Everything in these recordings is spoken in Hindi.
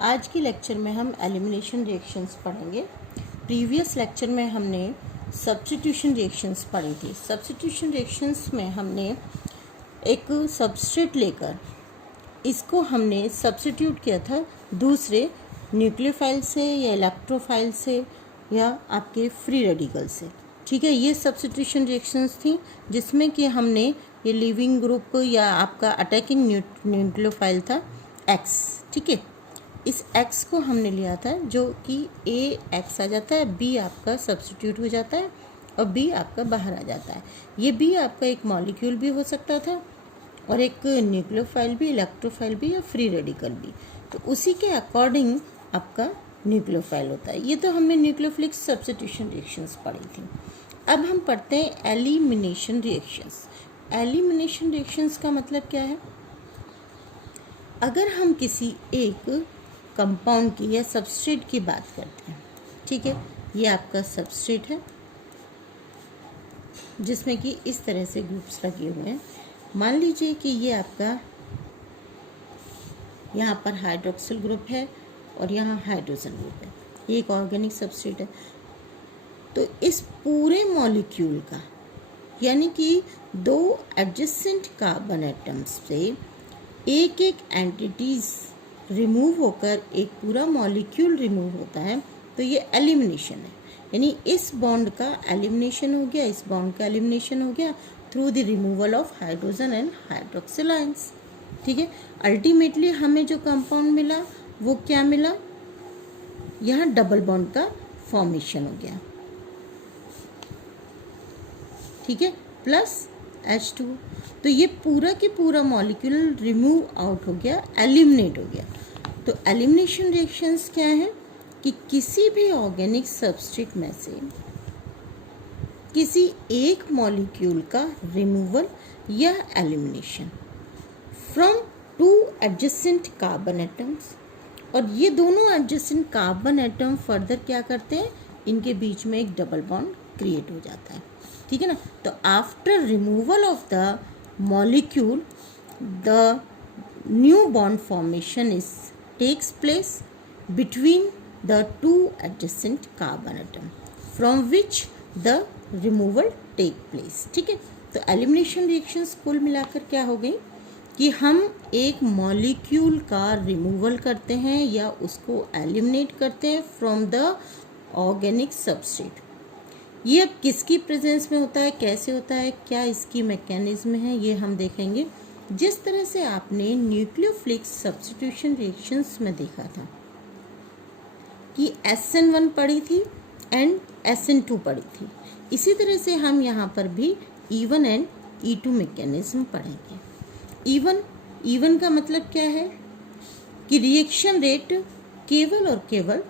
आज के लेक्चर में हम एलिमिनेशन रिएक्शंस पढ़ेंगे। प्रीवियस लेक्चर में हमने सब्स्टिट्यूशन रिएक्शंस पढ़ी थी। सब्स्टिट्यूशन रिएक्शंस में हमने एक सबस्ट्रेट लेकर इसको हमने सब्स्टिट्यूट किया था दूसरे न्यूक्लियोफाइल से या इलेक्ट्रोफाइल से या आपके फ्री रेडिकल से। ठीक है, ये सब्स्टिट्यूशन रिएक्शंस थी जिसमें कि हमने ये लिविंग ग्रुप या आपका अटैकिंग न्यूक्लियोफाइल था एक्स। ठीक है, इस एक्स को हमने लिया था जो कि ए एक्स आ जाता है, बी आपका सब्स्टिट्यूट हो जाता है और बी आपका बाहर आ जाता है। ये बी आपका एक मॉलिक्यूल भी हो सकता था और एक न्यूक्लियोफाइल भी, इलेक्ट्रोफाइल भी या फ्री रेडिकल भी। तो उसी के अकॉर्डिंग आपका न्यूक्लियोफाइल होता है। ये तो हमने न्यूक्लियोफिलिक सब्स्टिट्यूशन रिएक्शंस पढ़ी थी। अब हम पढ़ते हैं एलिमिनेशन रिएक्शंस। एलिमिनेशन रिएक्शंस का मतलब क्या है? अगर हम किसी एक कंपाउंड की या सबस्ट्रेट की बात करते हैं, ठीक है, ये आपका सबस्ट्रेट है जिसमें कि इस तरह से ग्रुप्स लगे हुए हैं। मान लीजिए कि ये आपका यहाँ पर हाइड्रोक्सिल ग्रुप है और यहाँ हाइड्रोजन ग्रुप है। ये एक ऑर्गेनिक सबस्ट्रेट है। तो इस पूरे मॉलिक्यूल का यानी कि दो एडजेसेंट कार्बन एटम्स से एक एक एंटिटीज रिमूव होकर एक पूरा मॉलिक्यूल रिमूव होता है, तो ये एलिमिनेशन है। यानी इस बॉन्ड का एलिमिनेशन हो गया, इस बॉन्ड का एलिमिनेशन हो गया through the removal of hydrogen and hydroxyl ions. ठीक है, अल्टीमेटली हमें जो कंपाउंड मिला वो क्या मिला? यहाँ डबल बॉन्ड का फॉर्मेशन हो गया। ठीक है, प्लस H2। तो ये पूरा के पूरा मॉलिक्यूल रिमूव आउट हो गया, एलिमिनेट हो गया। तो एलिमिनेशन रिएक्शंस क्या है कि किसी भी ऑर्गेनिक सबस्ट्रेट में से किसी एक मॉलिक्यूल का रिमूवल या elimination from to adjacent carbon atoms. और ये दोनों एडजेसेंट कार्बन एटम फर्दर क्या करते हैं? इनके बीच में एक डबल बॉन्ड क्रिएट हो जाता है। ठीक है ना। तो after removal of the molecule the new bond formation is takes place between the two adjacent carbon atom from which the removal take place. ठीक है, तो एलिमिनेशन रिएक्शंस कुल मिलाकर क्या हो गई कि हम एक मॉलिक्यूल का रिमूवल करते हैं या उसको एलिमिनेट करते हैं फ्रॉम द ऑर्गेनिक सबस्ट्रेट। ये अब किसकी प्रेजेंस में होता है, कैसे होता है, क्या इसकी मैकेनिज्म है, ये हम देखेंगे। जिस तरह से आपने न्यूक्लियोफिलिक सब्स्टिट्यूशन रिएक्शंस में देखा था कि SN1 पढ़ी थी एंड SN2 पढ़ी थी, इसी तरह से हम यहाँ पर भी E1 एंड E2 मैकेनिज्म पढ़ेंगे। E1 का मतलब क्या है कि रिएक्शन रेट केवल और केवल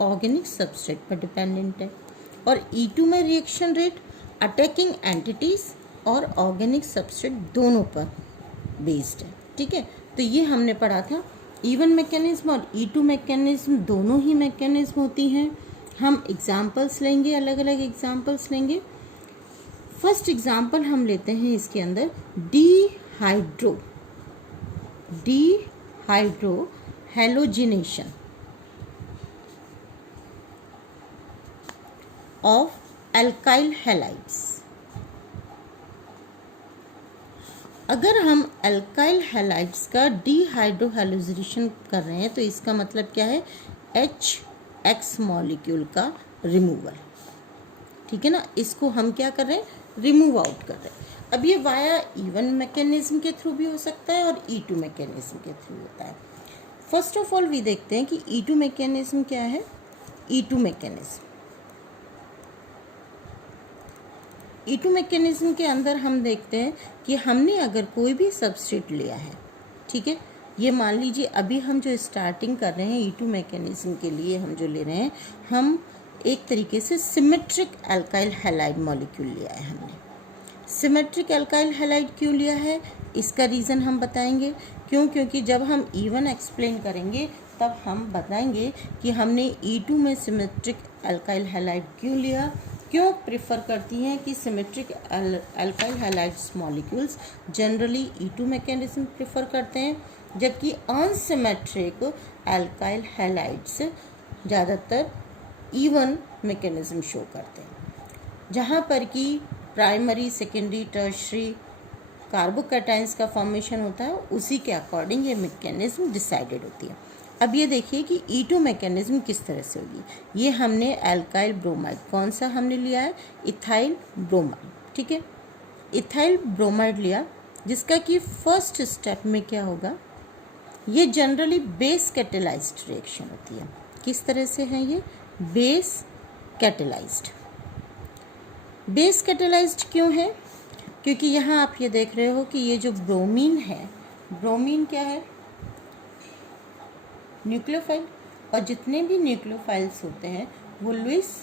ऑर्गेनिक सबस्ट्रेट पर डिपेंडेंट है और E2 में रिएक्शन रेट अटैकिंग एंटिटीज और ऑर्गेनिक सबस्ट्रेट दोनों पर बेस्ड है। ठीक है, तो ये हमने पढ़ा था। E1 मैकेनिज्म और E2 मैकेनिज्म दोनों ही मैकेनिज्म होती हैं। हम एग्जाम्पल्स लेंगे, अलग अलग एग्जाम्पल्स लेंगे। फर्स्ट एग्जाम्पल हम लेते हैं इसके अंदर dehydro halogenation of alkyl halides. अगर हम एल्काइल हैलाइड्स का डिहाइड्रो हैलोजिनेशन कर रहे हैं तो इसका मतलब क्या है? HX मॉलिक्यूल का रिमूवल। ठीक है ना, इसको हम क्या कर रहे हैं? रिमूव आउट कर रहे हैं। अब ये वाया E1 मैकेनिज्म के थ्रू भी हो सकता है और E2 मैकेनिज्म के थ्रू होता है। फर्स्ट ऑफ ऑल वी देखते हैं कि E2 मैकेनिज्म क्या है। E2 मैकेनिज्म के अंदर हम देखते हैं कि हमने अगर कोई भी सबस्ट्रेट लिया है, ठीक है, ये मान लीजिए अभी हम जो स्टार्टिंग कर रहे हैं E2 मैकेनिज्म के लिए हम जो ले रहे हैं, हम एक तरीके से सिमेट्रिक एल्काइल हैलाइड मॉलिक्यूल लिया है। हमने सिमेट्रिक एल्काइल हैलाइड क्यों लिया है, इसका रीज़न हम बताएंगे। क्योंकि जब हम E1 एक्सप्लेन करेंगे तब हम बताएंगे कि हमने E2 में सिमेट्रिक एल्काइल हैलाइड क्यों लिया, क्यों प्रेफर करती हैं कि symmetric alkyl halides molecules generally E2 mechanism prefer करते हैं जबकि अनसिमेट्रिक एल्काइल हैलाइड्स ज़्यादातर इवन मैकेनिज्म शो करते हैं, जहाँ पर कि प्राइमरी, सेकेंडरी, टर्शरी कार्बोकैटायंस का फॉर्मेशन होता है, उसी के अकॉर्डिंग ये मैकेनिज्म डिसाइडेड होती है। अब ये देखिए कि E2 मैकेनिज्म किस तरह से होगी। ये हमने एल्काइल ब्रोमाइड, कौन सा हमने लिया है, इथाइल ब्रोमाइड, ठीक है, इथाइल ब्रोमाइड लिया, जिसका कि फर्स्ट स्टेप में क्या होगा, ये जनरली बेस कैटेलाइज्ड रिएक्शन होती है। किस तरह से है ये, बेस कैटेलाइज्ड। बेस कैटेलाइज्ड क्यों है, क्योंकि यहाँ आप ये देख रहे हो कि ये जो ब्रोमीन है, ब्रोमीन क्या है, न्यूक्लियोफाइल, और जितने भी न्यूक्लियोफाइल्स होते हैं वो लुईस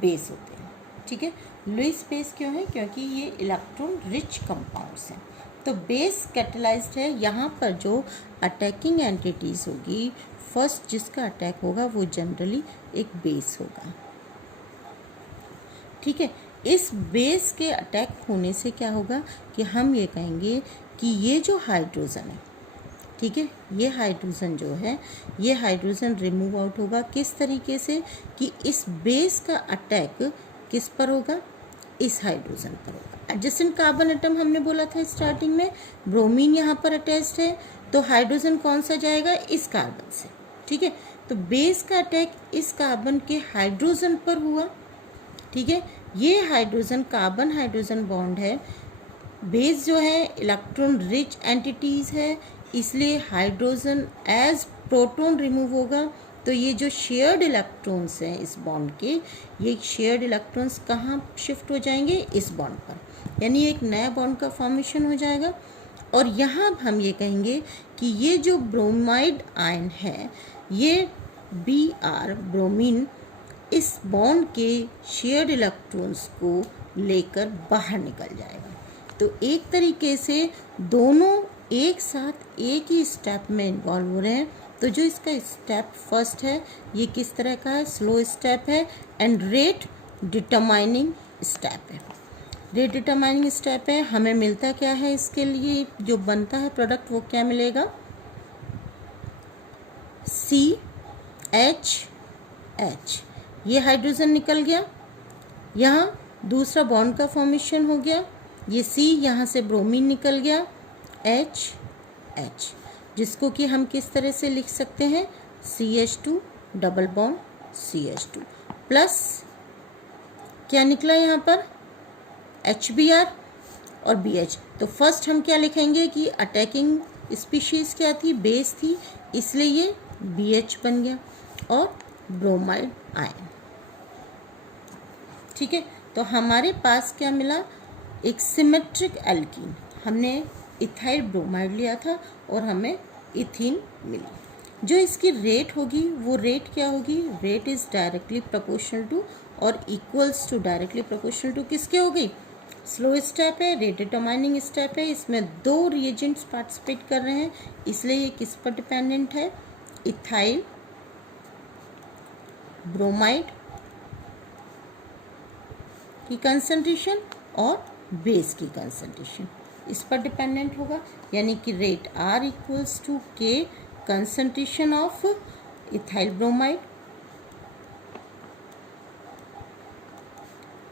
बेस होते हैं, ठीक है। लुईस बेस क्यों है, क्योंकि ये इलेक्ट्रॉन रिच कंपाउंड्स हैं। तो बेस कैटेलाइज्ड है, यहाँ पर जो अटैकिंग एंटिटीज होगी, फर्स्ट जिसका अटैक होगा वो जनरली एक बेस होगा, ठीक है। इस बेस के अटैक होने से क्या होगा कि हम ये कहेंगे कि ये जो हाइड्रोजन है, ठीक है, ये हाइड्रोजन जो है, ये हाइड्रोजन रिमूव आउट होगा। किस तरीके से कि इस बेस का अटैक किस पर होगा, इस हाइड्रोजन पर होगा। एडजेसेंट कार्बन एटम हमने बोला था स्टार्टिंग में, ब्रोमीन यहाँ पर अटैच्ड है, तो हाइड्रोजन कौन सा जाएगा, इस कार्बन से, ठीक है। तो बेस का अटैक इस कार्बन के हाइड्रोजन पर हुआ, ठीक है। ये हाइड्रोजन कार्बन हाइड्रोजन बॉन्ड है, बेस जो है इलेक्ट्रॉन रिच एंटिटीज़ है, इसलिए हाइड्रोजन एज प्रोटॉन रिमूव होगा। तो ये जो शेयर्ड इलेक्ट्रॉन्स हैं इस बॉन्ड के, ये शेयर्ड इलेक्ट्रॉन्स कहाँ शिफ्ट हो जाएंगे, इस बॉन्ड पर, यानी एक नया बॉन्ड का फॉर्मेशन हो जाएगा। और यहाँ हम ये कहेंगे कि ये जो ब्रोमाइड आयन है, ये Br ब्रोमीन इस बॉन्ड के शेयर्ड इलेक्ट्रॉन्स को लेकर बाहर निकल जाएगा। तो एक tariके से दोनों एक साथ एक ही स्टेप में इन्वॉल्व हो रहे हैं। तो जो इसका स्टेप फर्स्ट है, ये किस तरह का है, स्लो स्टेप है एंड रेट डिटरमाइनिंग स्टेप है। रेट डिटरमाइनिंग स्टेप है, हमें मिलता क्या है, इसके लिए जो बनता है प्रोडक्ट वो क्या मिलेगा, CH, ये हाइड्रोजन निकल गया, यहाँ दूसरा बॉन्ड का फॉर्मेशन हो गया, ये C यहाँ से ब्रोमीन निकल गया, H, जिसको कि हम किस तरह से लिख सकते हैं, CH2 double bond CH2 plus क्या निकला यहाँ पर, HBr और BH। तो फर्स्ट हम क्या लिखेंगे कि अटैकिंग स्पीशीज़ क्या थी, बेस थी, इसलिए ये BH बन गया और ब्रोमाइड आयन, ठीक है। तो हमारे पास क्या मिला, एक सिमेट्रिक एल्कीन, हमने इथाइल ब्रोमाइड लिया था और हमें इथीन मिली। जो इसकी रेट होगी वो रेट क्या होगी, rate is directly proportional to और equals to directly proportional to किसके हो गई, स्लो स्टेप है, रेट डिटरमाइनिंग स्टेप है, इसमें 2 रिएजेंट्स पार्टिसिपेट कर रहे हैं, इसलिए ये किस पर डिपेंडेंट है, इथाइल ब्रोमाइड की कंसंट्रेशन और बेस की कंसंट्रेशन इस पर डिपेंडेंट होगा। यानी कि rate R equals to K concentration of ethyl bromide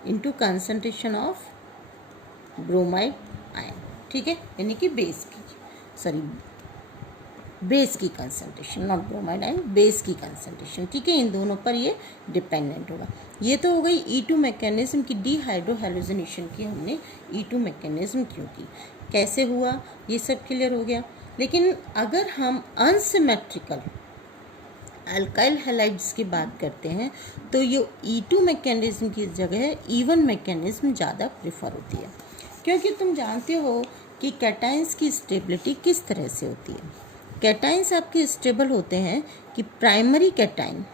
into concentration of bromide ion, ठीक है, यानी कि बेस की concentration, not bromide ion, base की कंसंट्रेशन, ठीक है, इन दोनों पर ये डिपेंडेंट होगा। ये तो हो गई E2 मैकेनिज्म की, डीहाइड्रोहेलोजिनेशन की हमने E2 मैकेनिज्म क्यों की, कैसे हुआ, ये सब क्लियर हो गया। लेकिन अगर हम अनसिमेट्रिकल अल्काइल हैलाइड्स की बात करते हैं तो ये E2 मैकेनिज्म की जगह इवन मैकेनिज्म ज़्यादा प्रेफर होती है, क्योंकि तुम जानते हो कि कैटाइंस की स्टेबिलिटी किस तरह से होती है। कैटाइंस आपके स्टेबल होते हैं कि प्राइमरी कैटाइन,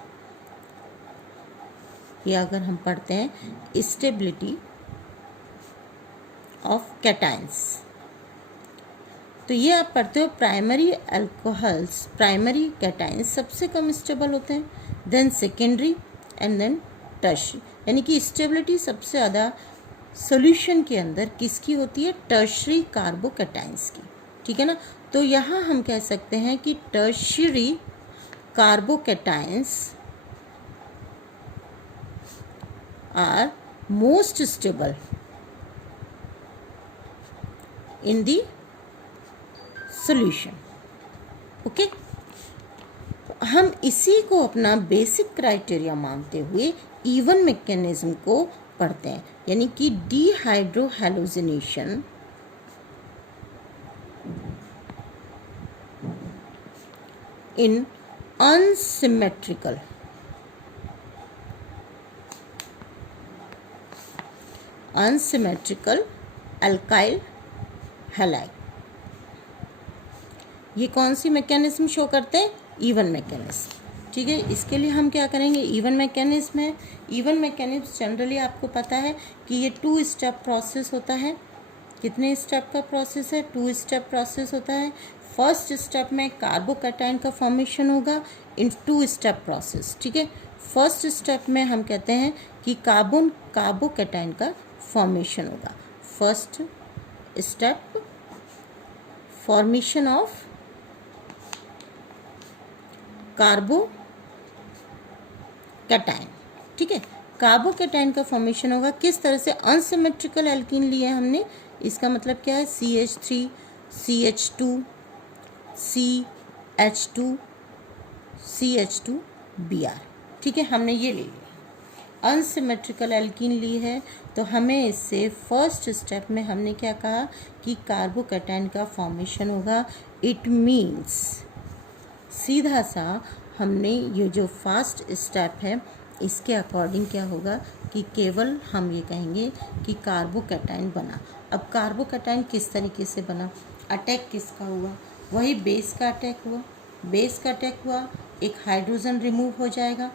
ये अगर हम पढ़ते हैं स्टेबिलिटी ऑफ कैटाइंस, तो ये आप पढ़ते हो प्राइमरी अल्कोहल्स, प्राइमरी कैटाइंस सबसे कम स्टेबल होते हैं, then secondary and then tertiary, यानी कि स्टेबिलिटी सबसे ज़्यादा सॉल्यूशन के अंदर किसकी होती है, टर्शरी कार्बोकैटाइंस की, ठीक है ना। तो यहाँ हम कह सकते हैं कि tertiary carbocations are most stable in the solution. Okay, हम इसी को अपना बेसिक क्राइटेरिया मानते हुए इवन मैकेनिज्म को पढ़ते हैं, यानी कि डिहाइड्रोहैलोजिनेशन इन अनसिमेट्रिकल अल्काइल हैलाइड। ये कौन सी मैकेनिज्म शो करते हैं? Even mechanism. ठीक है, इसके लिए हम क्या करेंगे? इवन मैकेनिज्म है। इवन मैकेनिज्म जनरली आपको पता है कि ये 2 स्टेप प्रोसेस होता है। कितने स्टेप का प्रोसेस है? 2 स्टेप प्रोसेस होता है। फर्स्ट स्टेप में कार्बोकैटायन का फॉर्मेशन होगा इन 2 स्टेप प्रोसेस। ठीक है, फर्स्ट स्टेप में हम कहते हैं कि कार्बोकैटायन का फॉर्मेशन होगा। First step formation of carbocation. ठीक है, कार्बोकैटायन का फॉर्मेशन होगा किस तरह से? अनसिमेट्रिकल एल्कीन लिए हमने, इसका मतलब क्या है? CH3 CH2 CH2 CH2 Br। ठीक है, हमने ये ले लिया, अनसिमेट्रिकल एल्कीन ली है। तो हमें इससे फर्स्ट स्टेप में हमने क्या कहा कि कार्बोकैटायन का फॉर्मेशन होगा। इट मीन्स सीधा सा हमने ये जो फर्स्ट स्टेप है इसके अकॉर्डिंग क्या होगा कि केवल हम ये कहेंगे कि कार्बोकैटायन बना। अब कार्बोकैटायन किस तरीके से बना? अटैक किसका हुआ? वही बेस का अटैक हुआ। बेस का अटैक हुआ, एक हाइड्रोजन रिमूव हो जाएगा।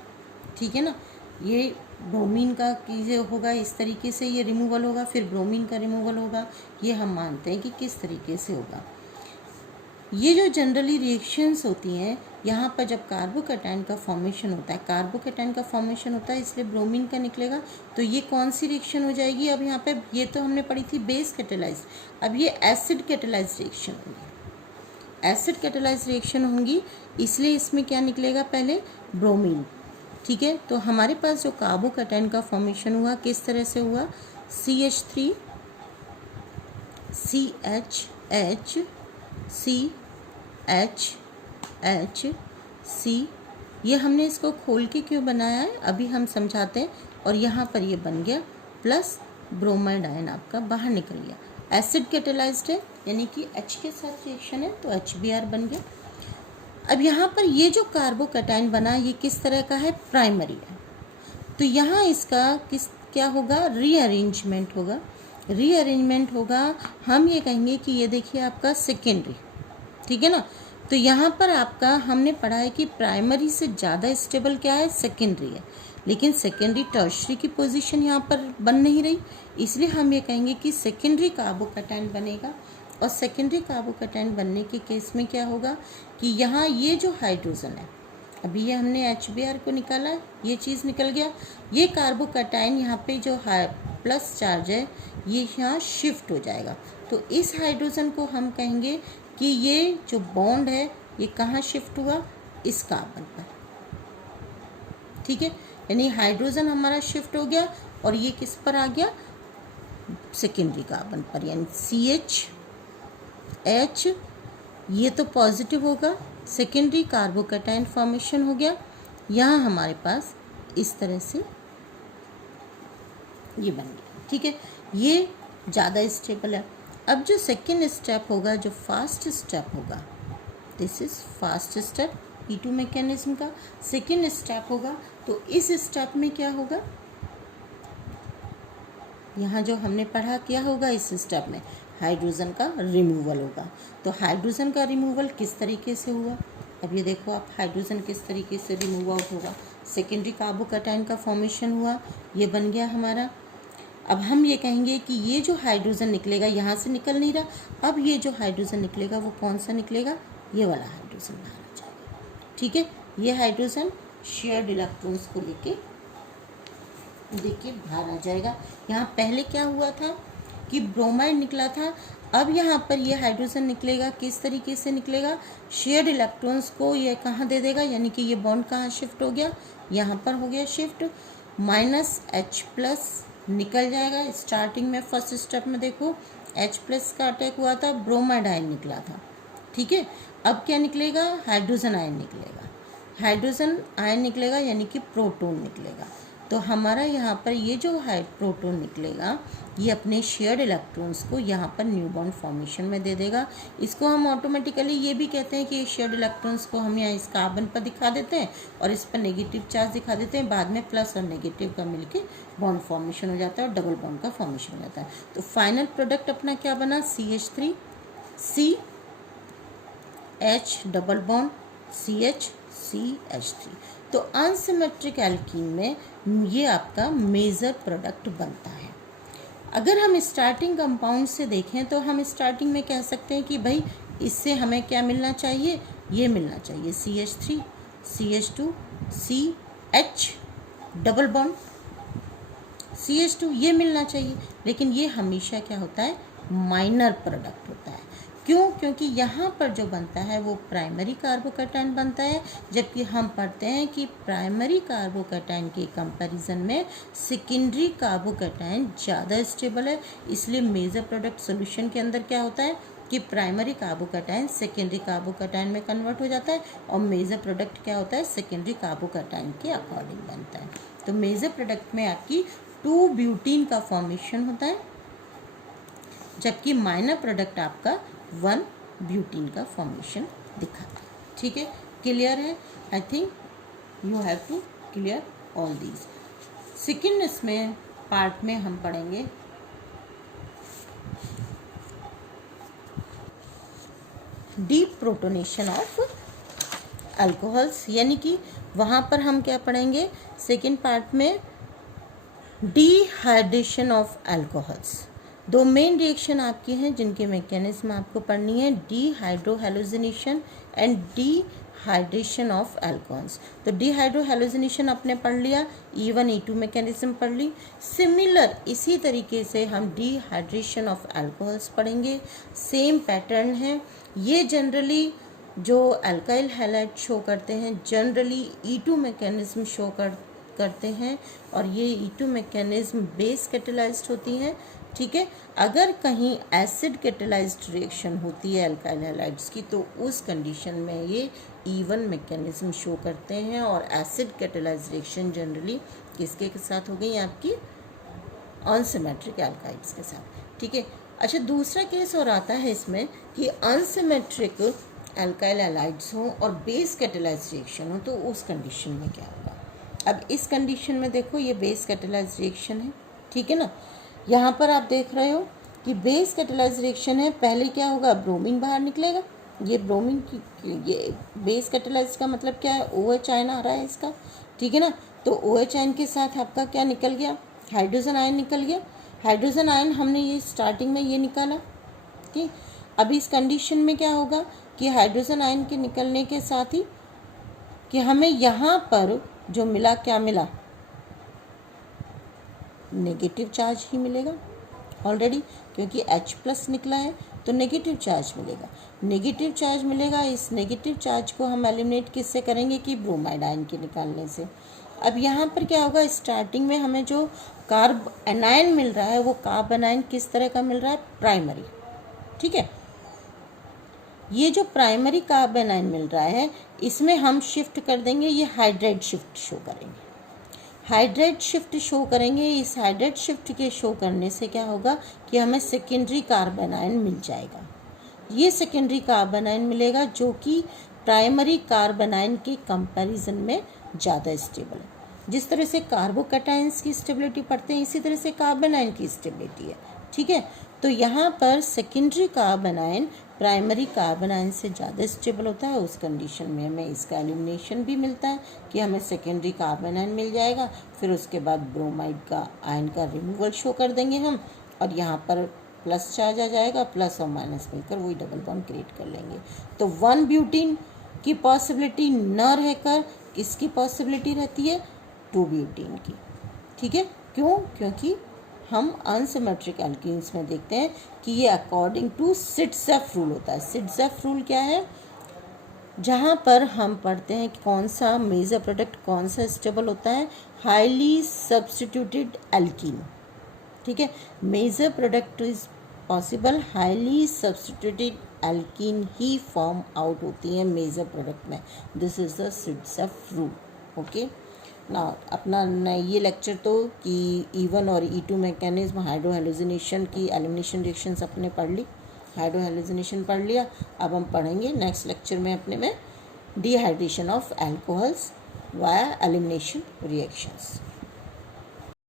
ठीक है ना, ये ब्रोमीन का जो होगा इस तरीके से ये रिमूवल होगा, फिर ब्रोमीन का रिमूवल होगा। ये हम मानते हैं कि किस तरीके से होगा। ये जो जनरली रिएक्शंस होती हैं, यहाँ पर जब कार्बोकैटायन का फॉर्मेशन होता है, कार्बोकैटायन का फॉर्मेशन होता है इसलिए ब्रोमीन का निकलेगा। तो ये कौन सी रिएक्शन हो जाएगी? अब यहाँ पे ये तो हमने पढ़ी थी बेस कैटेलाइज, अब ये एसिड कैटेलाइज रिएक्शन होगी। एसिड कैटेलाइज रिएक्शन होंगी, इसलिए इसमें क्या निकलेगा? पहले ब्रोमीन। ठीक है, तो हमारे पास जो कार्बोकैटायन का फॉर्मेशन हुआ किस तरह से हुआ? CH3 CH CH ये हमने इसको खोल के क्यों बनाया है अभी हम समझाते हैं। और यहाँ पर ये बन गया प्लस ब्रोमाइड आयन आपका बाहर निकल गया। एसिड कैटेलाइज्ड है यानी कि H के साथ रिएक्शन है तो HBr बन गया। अब यहाँ पर ये जो कार्बोकैटायन बना ये किस तरह का है? प्राइमरी है। तो यहाँ इसका क्या होगा? रीअरेंजमेंट होगा। रीअरेंजमेंट होगा, हम ये कहेंगे कि ये देखिए आपका सेकेंडरी। ठीक है ना, तो यहाँ पर आपका हमने पढ़ा है कि प्राइमरी से ज़्यादा स्टेबल क्या है? सेकेंडरी है। लेकिन सेकेंडरी टर्शरी की पोजीशन यहाँ पर बन नहीं रही, इसलिए हम ये कहेंगे कि सेकेंडरी कार्बोकैटायन बनेगा। और सेकेंडरी कार्बोकैटायन बनने के केस में क्या होगा कि यहाँ ये जो हाइड्रोजन है, अभी ये हमने HBr को निकाला, ये चीज़ निकल गया। ये कार्बोकैटायन यहाँ पे जो प्लस चार्ज है ये यहाँ शिफ्ट हो जाएगा। तो इस हाइड्रोजन को हम कहेंगे कि ये जो बॉन्ड है ये कहाँ शिफ्ट हुआ? इस कार्बन पर। ठीक है, यानी हाइड्रोजन हमारा शिफ्ट हो गया और ये किस पर आ गया? सेकेंडरी कार्बन पर, यानी CH ये तो पॉजिटिव होगा, सेकेंडरी कार्बोकैटायन फॉर्मेशन हो गया। यहाँ हमारे पास इस तरह से ये बन गया। ठीक है, ये ज़्यादा स्टेबल है। अब जो सेकेंड स्टेप होगा, जो फास्ट स्टेप होगा, this is fast step E2 mechanism का सेकेंड स्टेप होगा। तो इस स्टेप में क्या होगा? यहाँ जो हमने पढ़ा क्या होगा? इस स्टेप में हाइड्रोजन का रिमूवल होगा। तो हाइड्रोजन का रिमूवल किस तरीके से हुआ? अब ये देखो आप, हाइड्रोजन किस तरीके से रिमूव आउट होगा? सेकेंडरी कार्बोकैटायन का फॉर्मेशन हुआ, ये बन गया हमारा। अब हम ये कहेंगे कि ये जो हाइड्रोजन निकलेगा यहाँ से निकल नहीं रहा, अब ये जो हाइड्रोजन निकलेगा वो कौन सा निकलेगा? ये वाला हाइड्रोजन बाहर आ जाएगा। ठीक है, ये हाइड्रोजन शेयर्ड इलेक्ट्रॉन्स को लेके देखिए बाहर आ जाएगा। यहाँ पहले क्या हुआ था कि ब्रोमाइड निकला था, अब यहाँ पर ये हाइड्रोजन निकलेगा, किस तरीके से निकलेगा, शेयर्ड इलेक्ट्रॉन्स को ये कहाँ दे देगा, यानी कि ये बॉन्ड कहाँ शिफ्ट हो गया, यहाँ पर हो गया शिफ्ट, -H+ निकल जाएगा। स्टार्टिंग में फर्स्ट स्टेप में देखो H+ का अटैक हुआ था, ब्रोमाइड आयन निकला था, ठीक है। अब क्या निकलेगा, हाइड्रोजन आयन निकलेगा, हाइड्रोजन आयन निकलेगा यानी कि प्रोटॉन निकलेगा। तो हमारा यहाँ पर ये जो प्रोटॉन निकलेगा ये अपने शेयर्ड इलेक्ट्रॉन्स को यहाँ पर न्यू बॉन्ड फॉर्मेशन में दे देगा। इसको हम ऑटोमेटिकली ये भी कहते हैं कि शेयर्ड इलेक्ट्रॉन्स को हम यहाँ इस कार्बन पर दिखा देते हैं और इस पर नेगेटिव चार्ज दिखा देते हैं, बाद में प्लस और नेगेटिव का मिलके बॉन्ड फॉर्मेशन हो जाता है और डबल बॉन्ड का फॉर्मेशन हो जाता है। तो फाइनल प्रोडक्ट अपना क्या बना, CH3 CH double bond CH CH3। तो अनसिमेट्रिक एल्कीन में ये आपका मेजर प्रोडक्ट बनता है। अगर हम स्टार्टिंग कंपाउंड से देखें तो हम स्टार्टिंग में कह सकते हैं कि भाई इससे हमें क्या मिलना चाहिए, ये मिलना चाहिए CH3 CH2 CH double bond CH2 ये मिलना चाहिए, लेकिन ये हमेशा क्या होता है, माइनर प्रोडक्ट होता है। क्यों, क्योंकि यहाँ पर जो बनता है वो प्राइमरी कार्बोकैटायन बनता है, जबकि हम पढ़ते हैं कि प्राइमरी कार्बोकैटायन के कंपैरिजन में सेकेंडरी कार्बोकैटायन ज़्यादा स्टेबल है। इसलिए मेजर प्रोडक्ट सॉल्यूशन के अंदर क्या होता है कि प्राइमरी कार्बोकैटायन सेकेंडरी कार्बोकैटायन में कन्वर्ट हो जाता है और मेजर प्रोडक्ट क्या होता है, सेकेंडरी कार्बोकैटायन के अकॉर्डिंग बनता है। तो मेजर प्रोडक्ट में आपकी 2 ब्यूटीन का फॉर्मेशन होता है, जबकि माइनर प्रोडक्ट आपका 1 ब्यूटीन का फॉर्मेशन दिखाता है। ठीक है, क्लियर है? I think you have to clear all these. Second इसमें पार्ट में हम पढ़ेंगे डीप प्रोटोनेशन ऑफ अल्कोहल्स, यानी कि वहाँ पर हम क्या पढ़ेंगे सेकेंड पार्ट में, dehydration of alcohols. 2 main reaction आपकी हैं जिनके मैकेनिज्म आपको पढ़नी है, dehydrohalogenation and dehydration of alcohols. तो डिहाइड्रोहेलोजिनेशन आपने पढ़ लिया, E1 E2 मैकेनिज्म पढ़ ली। सिमिलर इसी तरीके से हम डिहाइड्रेशन ऑफ अल्कोहल्स पढ़ेंगे, सेम पैटर्न है। ये जनरली जो अल्काइल हैलाइड शो करते हैं जनरली E2 मैकेनिज्म शो करते हैं और ये E2 मैकेनिज्म बेस कैटेलाइज्ड होती हैं। ठीक है, अगर कहीं एसिड कैटेलाइज्ड रिएक्शन होती है अल्काइल हैलाइड्स की तो उस कंडीशन में ये E1 मैकेनिज्म शो करते हैं और एसिड कैटेलाइज्ड रिएक्शन जनरली किसके के साथ हो गई आपकी, अनसिमेट्रिक एल्काइड्स के साथ। ठीक है, अच्छा दूसरा केस और आता है इसमें कि अनसिमेट्रिक अल्काइल हैलाइड्स हों और बेस कैटेलाइज्ड रिएक्शन हो, तो उस कंडीशन में क्या होगा। अब इस कंडीशन में देखो ये बेस कैटेलाइज्ड रिएक्शन है, ठीक है ना। यहाँ पर आप देख रहे हो कि बेस कैटेलाइज्ड रिएक्शन है, पहले क्या होगा, ब्रोमीन बाहर निकलेगा। ये ब्रोमीन की ये बेस कैटेलाइज्ड का मतलब क्या है, OH आयन आ रहा है इसका, ठीक है ना। तो OH आयन के साथ आपका क्या निकल गया, हाइड्रोजन आयन निकल गया। हाइड्रोजन आयन हमने ये स्टार्टिंग में ये निकाला, ठीक। अब इस कंडीशन में क्या होगा कि हाइड्रोजन आयन के निकलने के साथ ही कि हमें यहाँ पर जो मिला, क्या मिला, नेगेटिव चार्ज ही मिलेगा ऑलरेडी, क्योंकि H+ निकला है तो नेगेटिव चार्ज मिलेगा। नेगेटिव चार्ज मिलेगा, इस नेगेटिव चार्ज को हम एलिमिनेट किससे करेंगे कि ब्रोमाइड आयन के निकालने से। अब यहाँ पर क्या होगा, स्टार्टिंग में हमें जो कार्ब एनायन मिल रहा है वो कार्ब एनायन किस तरह का मिल रहा है, प्राइमरी। ठीक है, ये जो प्राइमरी कार्ब एनायन मिल रहा है इसमें हम शिफ्ट कर देंगे, ये हाइड्राइड शिफ्ट शो करेंगे, हाइड्राइड शिफ्ट शो करेंगे। इस हाइड्राइड शिफ्ट के शो करने से क्या होगा कि हमें सेकेंडरी कार्बन आयन मिल जाएगा। ये सेकेंडरी कार्बन आयन मिलेगा जो कि प्राइमरी कार्बन आयन के कंपैरिजन में ज़्यादा स्टेबल है। जिस तरह से कार्बोकैटायंस की स्टेबिलिटी पढ़ते हैं इसी तरह से कार्बन आयन की स्टेबिलिटी है। ठीक है, तो यहाँ पर secondary carbon ion primary carbon ion से ज़्यादा स्टेबल होता है। उस कंडीशन में हमें इसका एलिमिनेशन भी मिलता है कि हमें सेकेंडरी कार्बन आयन मिल जाएगा। फिर उसके बाद ब्रोमाइड का आयन का रिमूवल शो कर देंगे हम, और यहाँ पर प्लस चार्ज आ जाएगा, प्लस और माइनस मिलकर वही डबल बॉन्ड क्रिएट कर लेंगे। तो 1 ब्यूटीन की पॉसिबिलिटी न रहकर किसकी पॉसिबिलिटी रहती है, 2 ब्यूटीन की। ठीक है, क्यों, क्योंकि हम अनसिमेट्रिक एल्कीन्स में देखते हैं कि ये अकॉर्डिंग टू सिट्ज़ेफ रूल होता है। सिट्ज़ेफ रूल क्या है? जहाँ पर हम पढ़ते हैं कि कौन सा मेजर प्रोडक्ट कौन सा स्टेबल होता है, हाईली सब्स्टिट्यूटेड एल्कीन। ठीक है, major product is possible, highly substituted alkene ही फॉर्म आउट होती है मेजर प्रोडक्ट में। This is the Saytzeff rule. Okay ना, अपना ये लेक्चर तो कि E1 और E2 मैकेनिज्म, हाइड्रो हेलोजिनेशन की एलिमिनेशन रिएक्शंस अपने पढ़ ली, हाइड्रो हेलोजिनेशन पढ़ लिया। अब हम पढ़ेंगे नेक्स्ट लेक्चर में अपने में dehydration of alcohols via elimination reactions.